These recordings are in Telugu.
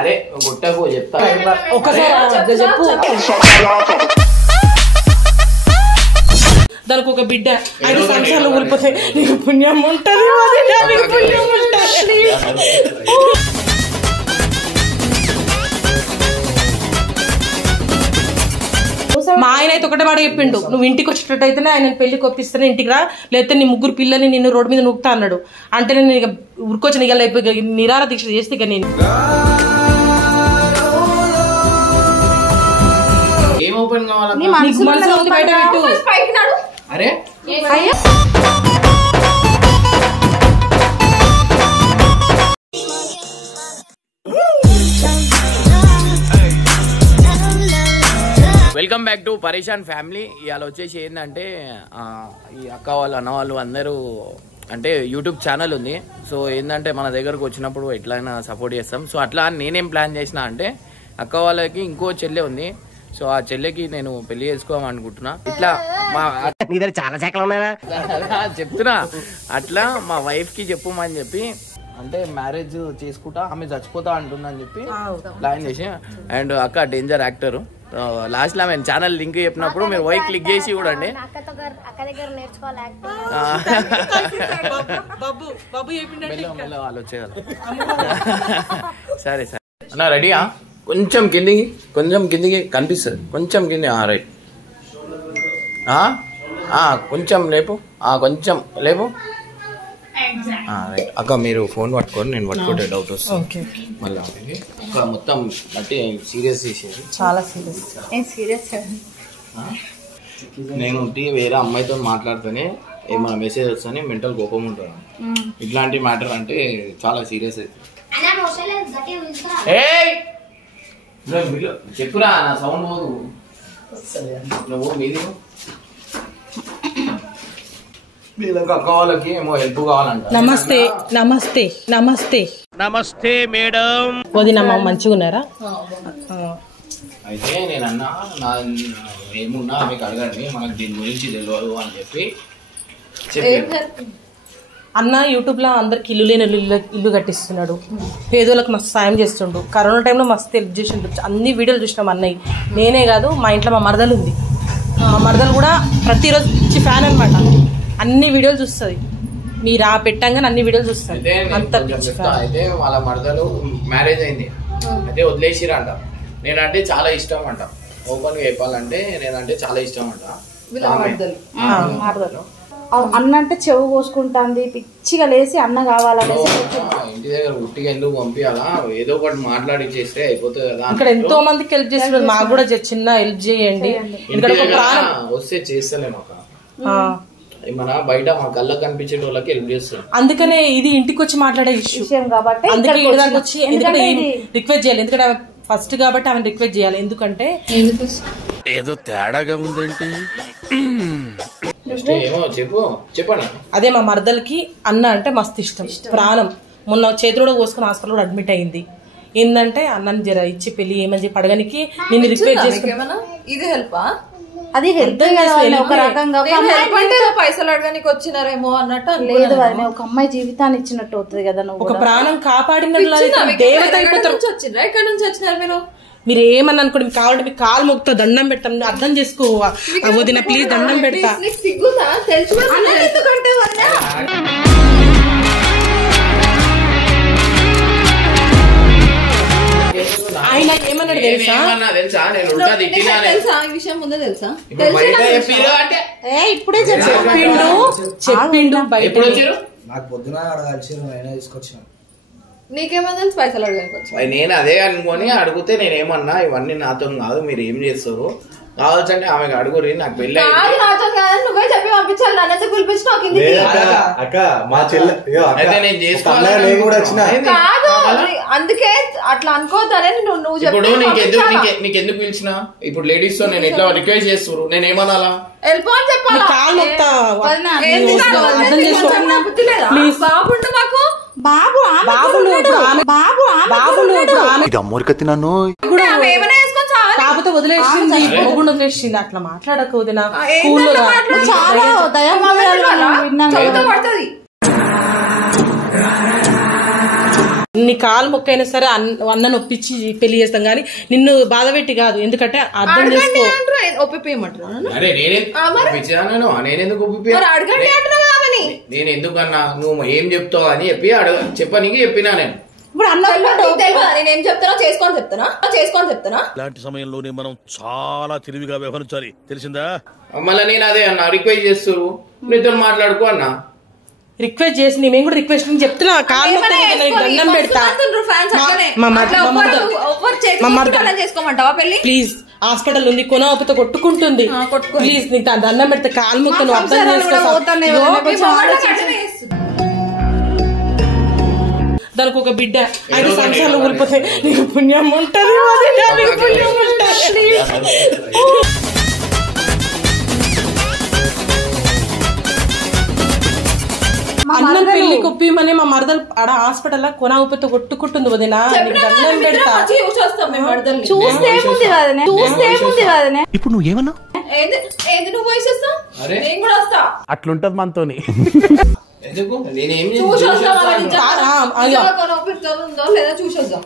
అరే గుట్టకు చెప్తా ఒకసారి చెప్పు. దానికి ఒక బిడ్డ 5 సంవత్సరాలు ఊరిపోతే నీకు పుణ్యం ఉంటది. మా ఆయన అయితే ఒకటే మాట చెప్పిండు, నువ్వు ఇంటికి వచ్చేటట్టయితేనే ఆయన పెళ్లికి ఒప్పిస్తేనే ఇంటికి రా, లేకపోతే నీ 3 పిల్లల్ని నిన్ను రోడ్డు మీద నూకుతా అన్నాడు. అంటే నేను ఇక ఉరికొచ్చిన ఇక నిరార దీక్ష చేస్తే ఇక నేను ఏం ఓపెన్ కావాలి బయట పెట్టు. అరే వెల్కమ్ బ్యాక్ టు పరేషాన్ ఫ్యామిలీ. ఇవాళ వచ్చేసి ఏంటంటే ఈ అక్క వాళ్ళు అన్న వాళ్ళు అందరూ అంటే యూట్యూబ్ ఛానల్ ఉంది. సో ఏంటంటే మన దగ్గరకు వచ్చినప్పుడు ఎట్లయినా సపోర్ట్ చేస్తాం. సో అట్లా నేనేం ప్లాన్ చేసిన అంటే అక్క వాళ్ళకి ఇంకో చెల్లె ఉంది. సో ఆ చెల్లెకి నేను పెళ్లి చేసుకోవాలనుకుంటున్నా. ఇట్లా మా చాలా శాఖలు ఉన్నాయా చెప్తున్నా. అట్లా మా వైఫ్ కి చెప్పమని చెప్పి అంటే మ్యారేజ్ చేసుకుంటా ఆమె చచ్చిపోతా అంటుందని చెప్పి ప్లాన్ చేసి. అండ్ అక్క డేంజర్ యాక్టర్. లాస్ట్ లో ఆమె ఛానల్ లింక్ చెప్పినప్పుడు మీరు పోయి క్లిక్ చేసి చూడండి. వాళ్ళు వచ్చేయాలి. సరే సరే అన్న రెడీయా? కొంచెం కిందికి కనిపిస్తుంది. కొంచెం కింది. రైట్. కొంచెం లేపు. కొంచెం లేపు. రైట్. అక్క మీరు ఫోన్ పట్టుకోండి, నేను పట్టుకుంటే డౌట్ వస్తుంది మళ్ళీ. అక్క మొత్తం అంటే సీరియస్ చేసేది, చాలా సీరియస్. నేను వేరే అమ్మాయితో మాట్లాడితేనే ఏమైనా మెసేజ్ వస్తానే మెంటల్ కోపం ఉంటాను. ఇట్లాంటి మ్యాటర్ అంటే చాలా సీరియస్ అవుతుంది. చెప్పురా, నా సౌండ్ పోదు. నువ్వు మీది అక్క వాళ్ళకి ఏమో హెల్ప్ కావాలంట. నమస్తే మేడం. వదినమ్మ మంచిగా ఉన్నారా? అయితే నేనన్నా నా ఏమున్నా మీకు అడగండి, మనకు దీని గురించి తెలియదు అని చెప్పి అన్న యూట్యూబ్ లో అందరికి ఇల్లు లేని ఇల్లు కట్టిస్తున్నాడు, పేదోళ్ళకి మస్తు సాయం చేస్తుండు. కరోనా టైంలో మస్తు హెల్ప్ చేసిండు. అన్ని వీడియోలు చూసినాం అన్నయ్య. నేనే కాదు, మా ఇంట్లో మా మరదలు ఉంది. మా మరదలు కూడా ప్రతిరోజు పిచ్చి ఫ్యాన్ అనమాట. అన్ని వీడియోలు చూస్తుంది. మీరు పెట్టంగానే అన్ని వీడియోలు చూస్తారు. అంత అయితే వాళ్ళ మరదలు మ్యారేజ్ అయింది, అయితే వదిలేసిరంట. నేనంటే చాలా ఇష్టం అంట. ఓపెన్ గా చెప్పాలంటే నేనంటే చాలా ఇష్టం అంట. అన్న అంటే చెవు కోసుకుంటాంది, పిచ్చిగా లేసి అన్న కావాలనేసి ఇంటి దగ్గర ఉట్టిగా ఎందుకు పంపించాలా, ఏదో ఒకటి మాట్లాడి చేస్తే అయిపోతుంది కదా. ఇక్కడ ఎంతో మందికి హెల్ప్ చేస్తున్నారు. మాకు కూడా చిన్న హెల్ప్ చేయండి. వస్తే చేస్తలేము అక్క. మన బయట మా కళ్ళకు కనిపించే వాళ్ళకి హెల్ప్ చేస్తాం. అందుకనే ఇది ఇంటికి వచ్చి మాట్లాడే విషయం కాబట్టి అందుకే ఇక్కడికి వచ్చి ఎందుకంటే రిక్వెస్ట్ చేయాలి. ఎందుకంటే ఫస్ట్ కాబట్టి ఆమె రిక్వెస్ట్ చేయాలి. ఎందుకంటే ఏదో తేడాగా ఉందేంటి. చెప్పండి. అదే మా మరదలకి అన్న అంటే మస్తు ఇష్టం, ప్రాణం. మొన్న చేతిలో కోసుకుని హాస్పిటల్ కూడా అడ్మిట్ అయింది. ఏంటంటే అన్నని జర ఇచ్చి పెళ్లి ఏమని చెప్పి అడగనికి నేను రిక్వెస్ట్ చేసుకున్నా. ఇది హెల్ప్ అది హెల్ప్ ఒక రకంగా పైసలు అడగడానికి వచ్చినారేమో అన్నట్టు లేదు. ఒక అమ్మాయి జీవితాన్ని ఇచ్చినట్టు అవుతుంది కదా. నువ్వు ఒక ప్రాణం కాపాడినట్లు దేవత అయిపోతారు. వచ్చిండ్రా? ఎక్కడ నుంచి వచ్చినారు మీరు ఏమని అనుకోండి, మీకు కావాలంటే మీకు కాలు మొక్కుతా, దండం పెట్టండి, అర్థం చేసుకో. వదిన ప్లీజ్ దండం పెడతా. సిగ్గుతా తెలుసు. ఆయన ఏమన్నాడు తెలుసా? ఈ విషయం ముందే తెలుసా? ఇప్పుడే చెప్పిండు. నాకు పొద్దున అడగాల్సి అయినా తీసుకొచ్చిన. నీకేమో తెలుసు పైసలు అడగడానికి. నేను అదే అనుకోని అడిగితే నేనేమన్నా ఇవన్నీ నాతో కాదు, మీరు ఏం చేస్తారు కావచ్చంటే ఆమెకు అడుగురి. నాకు పెళ్లి నువ్వే చెప్పి పంపించాలి. నన్ను పిలిపించిన నేను చేసుకోవాలి కాదు. అందుకే అట్లా అనుకోవద్దని నువ్వు ఇప్పుడు నీకెందుకు పిలిచిన? ఇప్పుడు లేడీస్ తో నేను ఇట్లా రిక్వెస్ట్ చేస్తారు, నేను ఏమనాలా? వెళ్ళిపో అని చెప్పాలి. బాబు కాకపోతే వదిలేసింది, వదిలేసింది. అట్లా మాట్లాడక వదిన. చాలా దయమాలి. నీ కాలు మొక్కైనా సరే అన్నను ఒప్పించి పెళ్లి చేస్తాం కానీ నిన్ను బాధ పెట్టి కాదు. ఎందుకంటే అర్థం చేసుకో. నేను ఎందుకన్నా నువ్వు ఏం చెప్తావు అని చెప్పి చెప్పనీకి చెప్పినా నేను. ఇప్పుడు అన్న నేనేం చెప్తానో చేసుకొని చెప్తానా. ఇలాంటి సమయంలోనే మనం చాలా తెలివిగా వ్యవహరించాలి, తెలిసిందా? మళ్ళీ నేను అదే అన్నా రిక్వెస్ట్ చేస్తారు నీతో మాట్లాడుకో అన్నా. రిక్వెస్ట్ చేసి మేము కూడా రిక్వెస్ట్ చెప్తున్నా. కాలు దండం పెడతా చేసుకోమంటావా పెళ్లి? ప్లీజ్ హాస్పిటల్ ఉంది కొనవతో కొట్టుకుంటుంది. ప్లీజ్ నీకు దండం పెడితే కాలు మొక్క నువ్వు అర్థం చేసుకో. దానికి ఒక బిడ్డ 5 సంవత్సరాలు ఊరిపోతే నీకు పుణ్యం ఉంటుంది. అన్నం పెళ్లి కొప్పిమని మా మరదలు ఆడ హాస్పిటల్ లో కొనవతో కొట్టుకుంటుంది. వదినా దండం పెడతా. చూస్తే ఇప్పుడు నువ్వు ఏమన్నా అట్లుంటది మనతోని.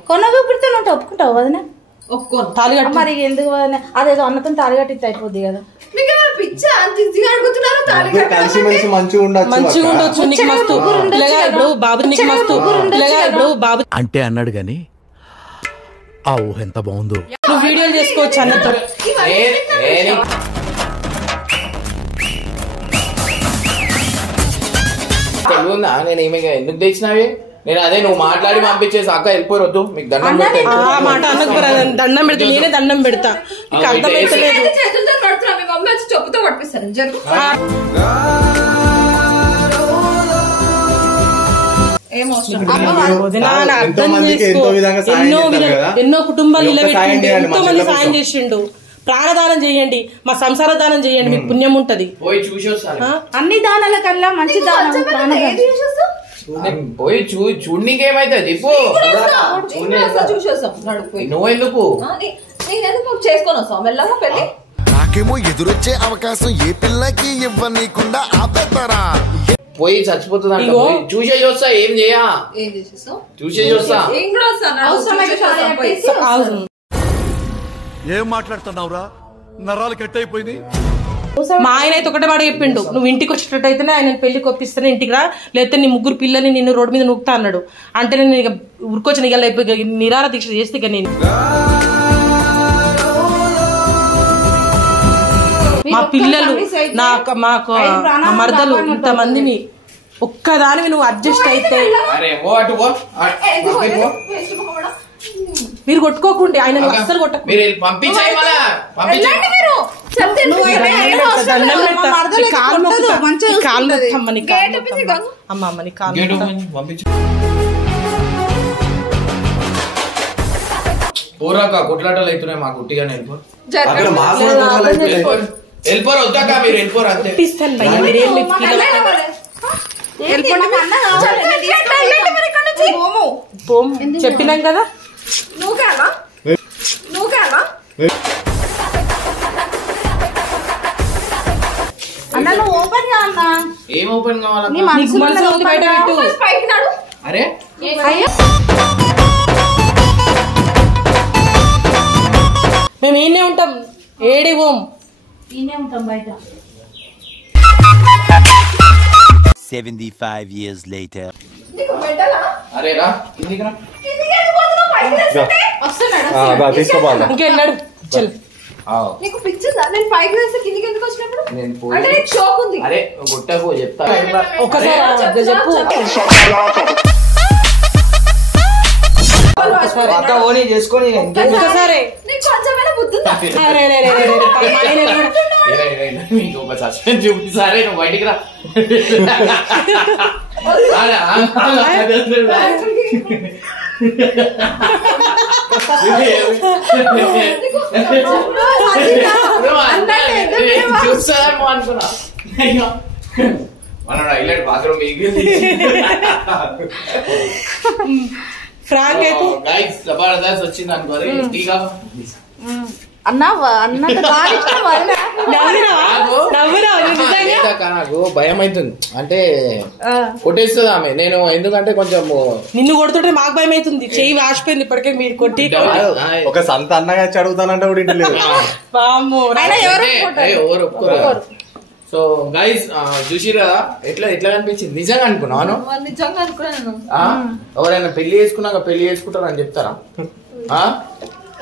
కొనగొప్పిడితో ఒప్పుకుంటావు వదిన? తాళి కట్టు. మరి ఎందుకు వదిన? అదేదో అన్నతో తాళి కట్టిస్తే అయిపోద్ది కదా. మంచిగా ఉండొచ్చు. నీకు మస్తు ఇప్పుడు బాబు నీకు మస్తు ఇప్పుడు బాబు అంటే అన్నాడు గాని ఆ ఊహ ఎంత బాగుందో. నువ్వు వీడియోలు చేసుకోవచ్చు అన్నతో. తెలివిందా నేను ఏమి ఎందుకు తెచ్చినావి? నేను అదే నువ్వు మాట్లాడి పంపించేసి అక్క వెళ్ళిపోరొద్దు మీకు దండం పెడతా. మాట అన్నకు దండం పెడతా. నేనే దండం పెడతా. నీకు అర్థమైతలేదు. చెప్పుతో పట్టిస్తాను జరుగు. ఎన్నో కుటుంబాలు నిలబెట్టిండు. ఎంతో మంది సాయం చేసిండు. ప్రాణదానం చేయండి, మా సంసార దానం చేయండి, మీకు పుణ్యం ఉంటది. అన్ని దానాల కల్లా మంచి దానం పోయి చూడనీకేమైతుంది? నువ్వెందుకు చేసుకొని వస్తావు మెల్లగా పెళ్లి? నాకేమో ఎదురొచ్చే అవకాశం ఏ పిల్లకి ఇవ్వనీకుండా ఆపేస్తారా? పోయి చచ్చిపోతుంది అంట. చూసే చూస్తా ఏం చేయా చూసే చూస్తా. ఏం మాట్లాడుతున్నావురా? నరాలు కట్ అయిపోయింది. మా ఆయన అయితే ఒకటే మాట చెప్పిండు, నువ్వు ఇంటికి వచ్చేటట్టయితేనే ఆయన పెళ్లికి ఒప్పిస్తానే ఇంటికి రా, లేకపోతే నీ 3 పిల్లల్ని నిన్ను రోడ్డు మీద నూకుతా అన్నాడు. అంటే నేను ఇక ఉరికొచ్చిన ఇక నిరార దీక్ష చేస్తే ఇక నేను మా పిల్లలు మా మరదలు ఇంతమంది ఒక్కదానివి నువ్వు అడ్జస్ట్ అయితే మీరు కొట్టుకోకుండా ఆయన అస్సలు పోరాక కొట్లాటలు అవుతున్నాయి మా గుట్టిగా వెళ్ళిపోరు వద్దాక మీరు వెళ్ళిపోరు అంతే. చెప్పినాం కదా అన్న నువ్వు ఓపెన్ గా అన్నా. ఏం ఓపెన్ కావాలా? అరే మేము ఈయనే ఉంటాం, ఏడి ఓం ఈయనే ఉంటాం బయట. 75 years later. అరే రా కిందికి రా. ఇంకెళ్ళాడు చల్. నీకు పిచ్చిందా? నేను పైకి వేస్తే కిందికి ఎందుకు వచ్చినప్పుడు? అంటే నీకు షోక్ ఉంది. అరే గుట్టకు చెప్తా ఒకసారి చెప్పు. అక్క ఓనీ చేసుకొని ఒక్కసారి నీకు కొంచెమైనా బుద్ధి ఉందా? మీకు ఒక సస్పెన్స్ చూపిస్తారే నువ్వు బయటికి రా. చూస్తామో అనుకున్నా మన హైలైట్ బాత్రూమ్ ఫ్రాంక్ అయితే జబర్దస్త్ వచ్చింది అనుకోవాలి. అన్నట్టు బాగా ఇష్టం వదినా. నాకు భయం అవుతుంది అంటే కొట్టేస్తుంది ఆమె. నేను ఎందుకంటే కొంచెం నిన్ను కొడుతుంటే మాకు భయం అవుతుంది. చెయ్యి వాసిపోయింది ఇప్పటికే మీరు కొట్టి. ఒక సంత అన్నగా వచ్చి అడుగుతానంటే కూడా ఇంటి లేదు. ఎవరు ఒప్పుకోరు. సో గైస్ చూసిరా ఎట్లా కనిపించింది? నిజంగా అనుకున్నాను. నిజంగా అనుకున్నాను. ఎవరైనా పెళ్లి చేసుకున్నాక పెళ్లి చేసుకుంటారు అని చెప్తారా?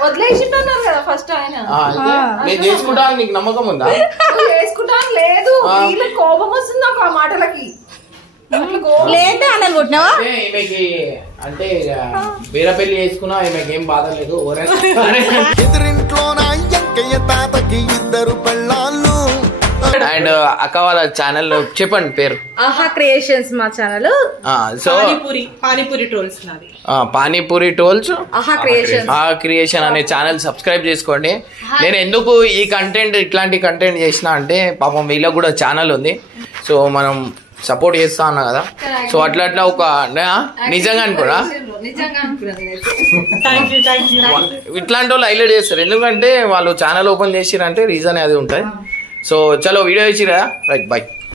వదిలేసింటున్నారు కదా ఫస్ట్ ఆయన. నేను చేసుకుంటా నీకు నమ్మకం ఉందా? చేసుకుంటాను లేదు, వీళ్ళకి కోపం వస్తుంది నాకు ఆ మాటలకి. లేదు అన్నది కొట్టినావా? ఈమెకి అంటే వేరే పెళ్లి చేసుకున్నా ఈమెకి ఏం బాధ లేదు. ఎదురింట్లో నా ఎంకయ్య తాతకి 2 పెళ్ళాళ్ళు. అండ్ అక్క వాళ్ళ ఛానల్ చెప్పండి పేరు. ఆహా క్రియేషన్స్ మా ఛానల్. సో పానీపూరి టోల్స్ నాది. పానీపూరి టోల్స్ ఆహా క్రియేషన్ అనే ఛానల్ సబ్స్క్రైబ్ చేసుకోండి. నేను ఎందుకు ఈ కంటెంట్ ఇట్లాంటి కంటెంట్ చేసిన అంటే పాపం వీళ్ళకి కూడా ఛానల్ ఉంది. సో మనం సపోర్ట్ చేస్తా అన్నా కదా. సో అట్లా ఒక నిజంగా అనుకోరా ఇట్లాంటి వాళ్ళు హైలైట్ చేస్తారు. ఎందుకంటే వాళ్ళు ఛానల్ ఓపెన్ చేసిరంటే రీజన్ అది ఉంటుంది. సో చలో వీడియో ఇచ్చిరా రైట్ బై.